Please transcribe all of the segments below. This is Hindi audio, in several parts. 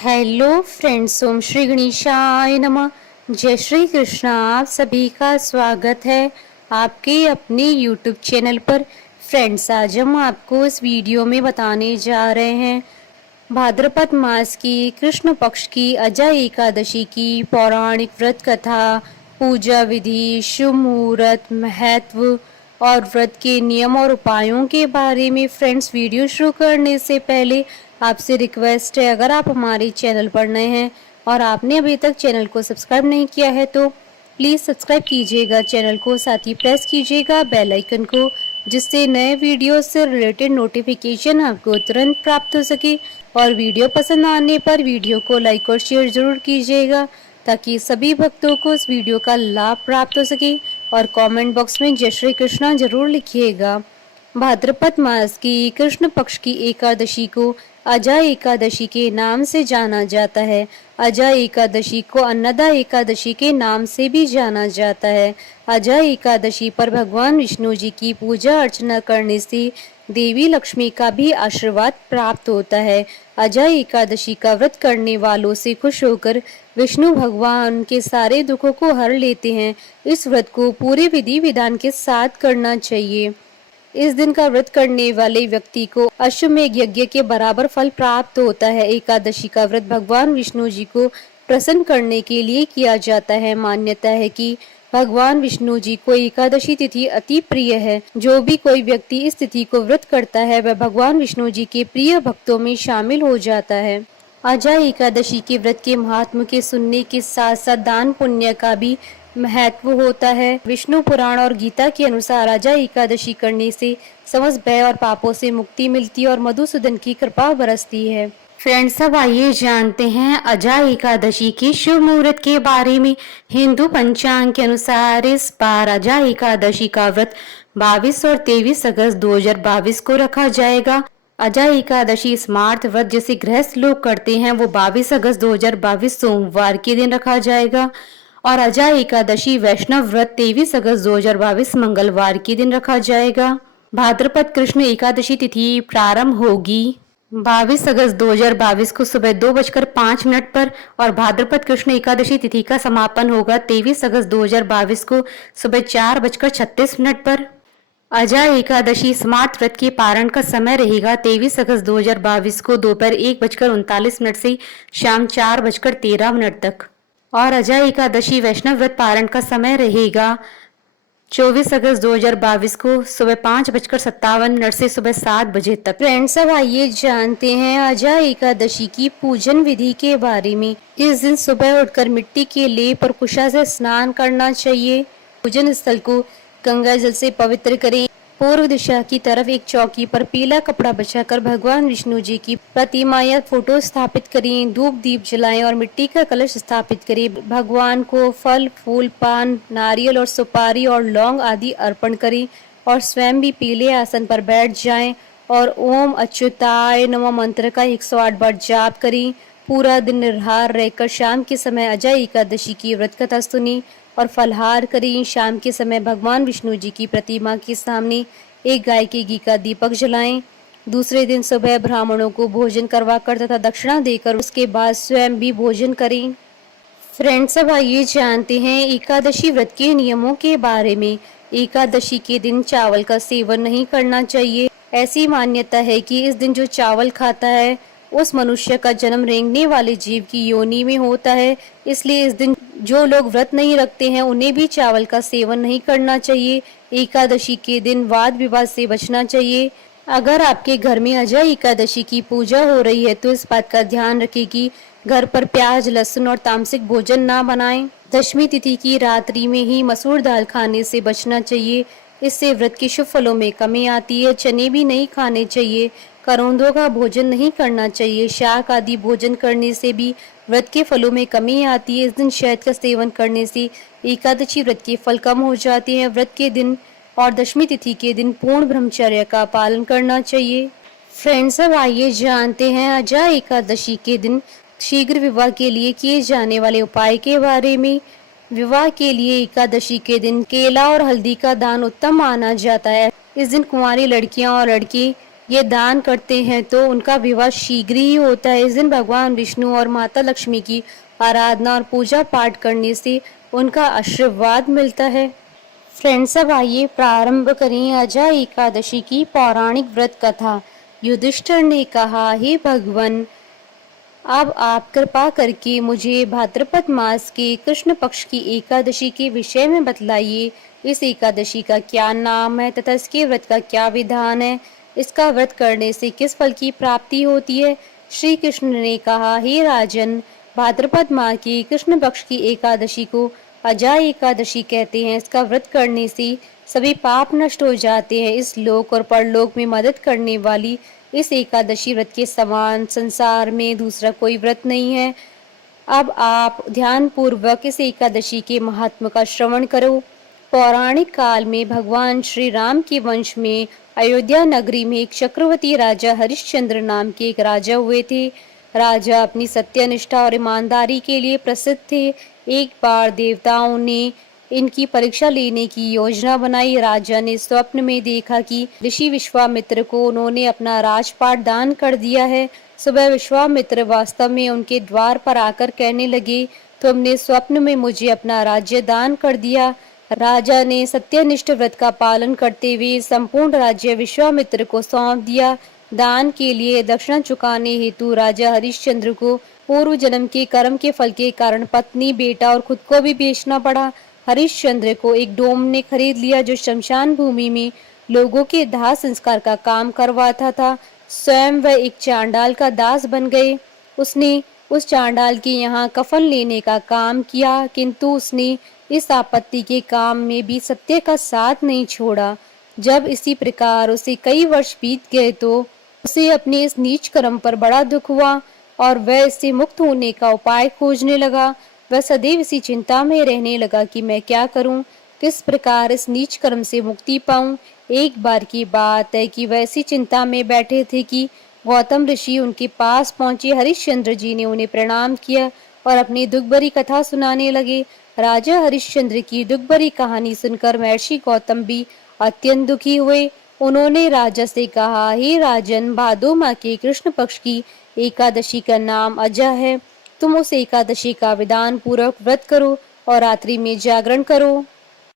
हेलो फ्रेंड्स, ओम श्री गणेशाय नमः। जय श्री कृष्णा। आप सभी का स्वागत है आपके अपने यूट्यूब चैनल पर। फ्रेंड्स, आज हम आपको इस वीडियो में बताने जा रहे हैं भाद्रपद मास की कृष्ण पक्ष की अजा एकादशी की पौराणिक व्रत कथा, पूजा विधि, शुभ मुहूर्त, महत्व और व्रत के नियम और उपायों के बारे में। फ्रेंड्स, वीडियो शुरू करने से पहले आपसे रिक्वेस्ट है, अगर आप हमारे चैनल पर नए हैं और आपने अभी तक चैनल को सब्सक्राइब नहीं किया है तो प्लीज़ सब्सक्राइब कीजिएगा चैनल को, साथ ही प्रेस कीजिएगा बेल आइकन को, जिससे नए वीडियो से रिलेटेड नोटिफिकेशन आपको तुरंत प्राप्त हो सके। और वीडियो पसंद आने पर वीडियो को लाइक और शेयर जरूर कीजिएगा ताकि सभी भक्तों को इस वीडियो का लाभ प्राप्त हो सके। और कमेंट बॉक्स में जय श्री कृष्णा जरूर लिखिएगा। भाद्रपद मास की कृष्ण पक्ष की एकादशी को अजा एकादशी के नाम से जाना जाता है। अजा एकादशी को अन्नदा एकादशी के नाम से भी जाना जाता है। अजा एकादशी पर भगवान विष्णु जी की पूजा अर्चना करने से देवी लक्ष्मी का भी आशीर्वाद प्राप्त होता है। अजा एकादशी का व्रत करने वालों से खुश होकर विष्णु भगवान के सारे दुखों को हर लेते हैं। इस व्रत को पूरे विधि विधान के साथ करना चाहिए। इस दिन का व्रत करने वाले व्यक्ति को अश्वमेध यज्ञ के बराबर फल प्राप्त होता है। एकादशी का व्रत भगवान विष्णु जी को प्रसन्न करने के लिए किया जाता है। मान्यता है कि भगवान विष्णु जी को एकादशी तिथि अति प्रिय है। जो भी कोई व्यक्ति इस तिथि को व्रत करता है वह भगवान विष्णु जी के प्रिय भक्तों में शामिल हो जाता है। अजा एकादशी के व्रत के महात्म के सुनने के साथ साथ दान पुण्य का भी महत्व होता है। विष्णु पुराण और गीता के अनुसार अजा एकादशी करने से समस्त भय और पापों से मुक्ति मिलती है और मधुसूदन की कृपा बरसती है। फ्रेंड्स, अब आइए जानते हैं अजा एकादशी के शुभ मुहूर्त के बारे में। हिंदू पंचांग के अनुसार इस बार अजा एकादशी का व्रत 22 और 23 अगस्त 2022 को रखा जाएगा। अजा एकादशी स्मार्त व्रत जिसे गृहस्थ लोग करते हैं वो 22 अगस्त 2022 सोमवार के दिन रखा जाएगा और अजा एकादशी वैष्णव व्रत 23 अगस्त 2022 मंगलवार के दिन रखा जाएगा। भाद्रपद कृष्ण एकादशी तिथि प्रारंभ होगी 22 अगस्त 2022 को सुबह 2:05 पर और भाद्रपद कृष्ण एकादशी तिथि का समापन होगा 23 अगस्त 2022 को सुबह 4:36 पर। अजा एकादशी स्मार्त व्रत के पारण का समय रहेगा 23 अगस्त 2022 को दोपहर 1:39 से शाम 4:13 तक और अजा एकादशी वैष्णव व्रत पारण का समय रहेगा 24 अगस्त 2022 को सुबह 5:57 से सुबह 7 बजे तक। फ्रेंड्स, अब आइए जानते हैं अजा एकादशी की पूजन विधि के बारे में। इस दिन सुबह उठकर मिट्टी के लेप और कुशा से स्नान करना चाहिए। पूजन स्थल को गंगा जल से पवित्र करें। पूर्व दिशा की तरफ एक चौकी पर पीला कपड़ा बिछाकर भगवान विष्णु जी की प्रतिमा या फोटो स्थापित करें। धूप दीप जलाएं और मिट्टी का कलश स्थापित करें। भगवान को फल फूल पान नारियल और सुपारी और लौंग आदि अर्पण करें और स्वयं भी पीले आसन पर बैठ जाएं और ओम अच्युताय नमः मंत्र का 108 बार जाप करें। पूरा दिन निर्हार रहकर शाम के समय अजा एकादशी की व्रत कथा सुनी और फलहार करें। शाम के समय भगवान विष्णु जी की प्रतिमा के सामने एक गाय के घी का दीपक जलाएं। दूसरे दिन सुबह ब्राह्मणों को भोजन करवाकर तथा दक्षिणा देकर उसके बाद स्वयं भी भोजन करें। फ्रेंड्स, अब आइए जानते हैं एकादशी व्रत के नियमों के बारे में। एकादशी के दिन चावल का सेवन नहीं करना चाहिए। ऐसी मान्यता है कि इस दिन जो चावल खाता है उस मनुष्य का जन्म रेंगने वाले जीव की योनि में होता है। इसलिए इस दिन जो लोग व्रत नहीं रखते हैं उन्हें भी चावल का सेवन नहीं करना चाहिए। एकादशी के दिन वाद विवाद से बचना चाहिए। अगर आपके घर में अजा एकादशी की पूजा हो रही है तो इस बात का ध्यान रखें कि घर पर प्याज लहसुन और तामसिक भोजन ना बनाएं। दशमी तिथि की रात्रि में ही मसूर दाल खाने से बचना चाहिए। इससे व्रत के शुभ फलों में कमी आती है। चने भी नहीं खाने चाहिए। करौंदों का भोजन नहीं करना चाहिए। शाक आदि भोजन करने से भी व्रत के फलों में कमी आती है। इस दिन शहद का सेवन करने से एकादशी व्रत के फल कम हो जाते हैं। व्रत के दिन और दशमी तिथि के दिन पूर्ण ब्रह्मचर्य का पालन करना चाहिए। फ्रेंड्स, अब आइए जानते हैं अजा एकादशी के दिन शीघ्र विवाह के लिए किए जाने वाले उपाय के बारे में। विवाह के लिए एकादशी के दिन केला और हल्दी का दान उत्तम माना जाता है। इस दिन कुंवारी लड़कियां और लड़के ये दान करते हैं तो उनका विवाह शीघ्र ही होता है। इस दिन भगवान विष्णु और माता लक्ष्मी की आराधना और पूजा पाठ करने से उनका आशीर्वाद मिलता है। फ्रेंड्स, अब आइए प्रारंभ करें अजा एकादशी की पौराणिक व्रत कथा। युधिष्ठिर ने कहा, हे भगवान, अब आप कृपा करके मुझे भाद्रपद मास के कृष्ण पक्ष की एकादशी के विषय में बतलाइए। इस एकादशी का क्या नाम है तथा इसके व्रत का क्या विधान है? इसका व्रत करने से किस फल की प्राप्ति होती है? श्री कृष्ण ने कहा, हे राजन, भाद्रपद माह की कृष्ण पक्ष की एकादशी को अजा एकादशी कहते हैं। इसका व्रत करने से सभी पाप नष्ट हो जाते हैं। इस लोक और परलोक में मदद करने वाली इस एकादशी व्रत के समान संसार में दूसरा कोई व्रत नहीं है। अब आप ध्यान पूर्वक इस एकादशी के महात्म का श्रवण करो। पौराणिक काल में भगवान श्री राम के वंश में अयोध्या नगरी में एक चक्रवर्ती राजा हरिश्चंद्र नाम के एक राजा हुए थे। राजा अपनी सत्यनिष्ठा और ईमानदारी के लिए प्रसिद्ध थे। एक बार देवताओं ने इनकी परीक्षा लेने की योजना बनाई। राजा ने स्वप्न में देखा कि ऋषि विश्वामित्र को उन्होंने अपना राजपाट दान कर दिया है। सुबह विश्वामित्र वास्तव में उनके द्वार पर आकर कहने लगे, तुमने स्वप्न में मुझे अपना राज्य दान कर दिया। राजा ने सत्यनिष्ठ व्रत का पालन करते हुए संपूर्ण राज्य विश्वामित्र को सौंप दिया। दान के लिए दक्षिणा चुकाने हेतु राजा हरिश्चंद्र को पूर्व जन्म के कर्म के फल के कारण पत्नी, बेटा और खुद को भी बेचना पड़ा। हरिश्चंद्र को एक डोम ने खरीद लिया जो शमशान भूमि में लोगों के दाह संस्कार का काम करवाता था। स्वयं वह एक चांडाल का दास बन गए। उसने उस चांडाल के यहाँ कफन लेने का काम किया, किंतु उसने इस आपत्ति के काम में भी सत्य का साथ नहीं छोड़ा। जब इसी प्रकार उसे कई वर्ष बीत गए तो उसे अपने इस नीच कर्म पर बड़ा दुख हुआ और वह इससे मुक्त होने का उपाय खोजने लगा। वह सदैव इसी चिंता में रहने लगा कि मैं क्या करूं, किस प्रकार इस नीच कर्म से मुक्ति पाऊं। एक बार की बात है कि वह इसी चिंता में बैठे थे कि गौतम ऋषि उनके पास पहुंचे। हरिश्चंद्र जी ने उन्हें प्रणाम किया और अपनी दुख भरी कथा सुनाने लगे। राजा हरिश्चंद्र की दुख भरी कहानी सुनकर महर्षि गौतम भी अत्यंत दुखी हुए। उन्होंने राजा से कहा, हे राजन, भादो माह के कृष्ण पक्ष की एकादशी का नाम अजा है। तुम उस एकादशी का विधान पूर्वक व्रत करो और रात्रि में जागरण करो,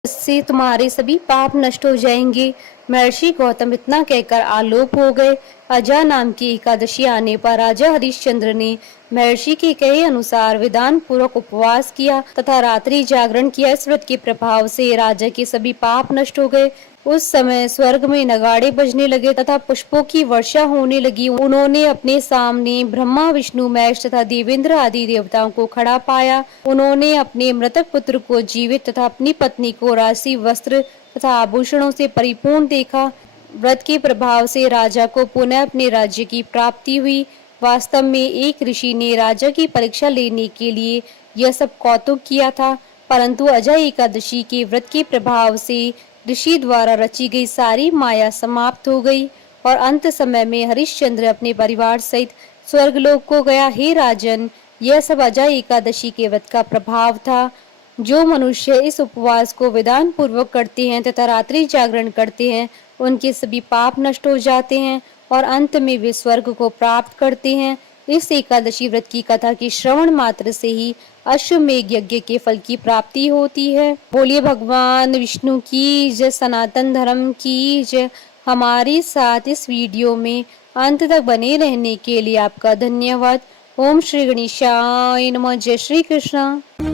इससे तुम्हारे सभी पाप नष्ट हो जाएंगे। महर्षि गौतम इतना कहकर आलोक हो गए। अजा नाम की एकादशी आने पर राजा हरिश्चंद्र ने महर्षि के कहे अनुसार विधान पूर्वक उपवास किया तथा रात्रि जागरण किया। इस व्रत के प्रभाव से राजा के सभी पाप नष्ट हो गए। उस समय स्वर्ग में नगाड़े बजने लगे तथा पुष्पों की वर्षा होने लगी। उन्होंने अपने सामने ब्रह्मा, विष्णु, महेश तथा देवेंद्र आदि देवताओं को खड़ा पाया। उन्होंने अपने मृतक पुत्र को जीवित तथा अपनी पत्नी को राशि, वस्त्र तथा आभूषणों से परिपूर्ण देखा। व्रत के प्रभाव से राजा को पुनः अपने राज्य की प्राप्ति हुई। वास्तव में एक ऋषि ने राजा की परीक्षा लेने के लिए यह सब कौतुक किया था, परंतु अजा एकादशी के व्रत के प्रभाव से ऋषि द्वारा रची गई सारी माया समाप्त हो गई और अंत समय में हरिश्चंद्र अपने परिवार सहित स्वर्गलोक को गया। हे राजन, यह सब अजा एकादशी के व्रत का प्रभाव था। जो मनुष्य इस उपवास को विधान पूर्वक करते हैं तथा रात्रि जागरण करते हैं, उनके सभी पाप नष्ट हो जाते हैं और अंत में वे स्वर्ग को प्राप्त करते हैं। इस एकादशी व्रत की कथा के श्रवण मात्र से ही अश्वमेध यज्ञ के फल की प्राप्ति होती है। बोलिए भगवान विष्णु की जय, सनातन धर्म की जय। हमारे साथ इस वीडियो में अंत तक बने रहने के लिए आपका धन्यवाद। ओम श्री गणेशाय नमः। जय श्री कृष्ण।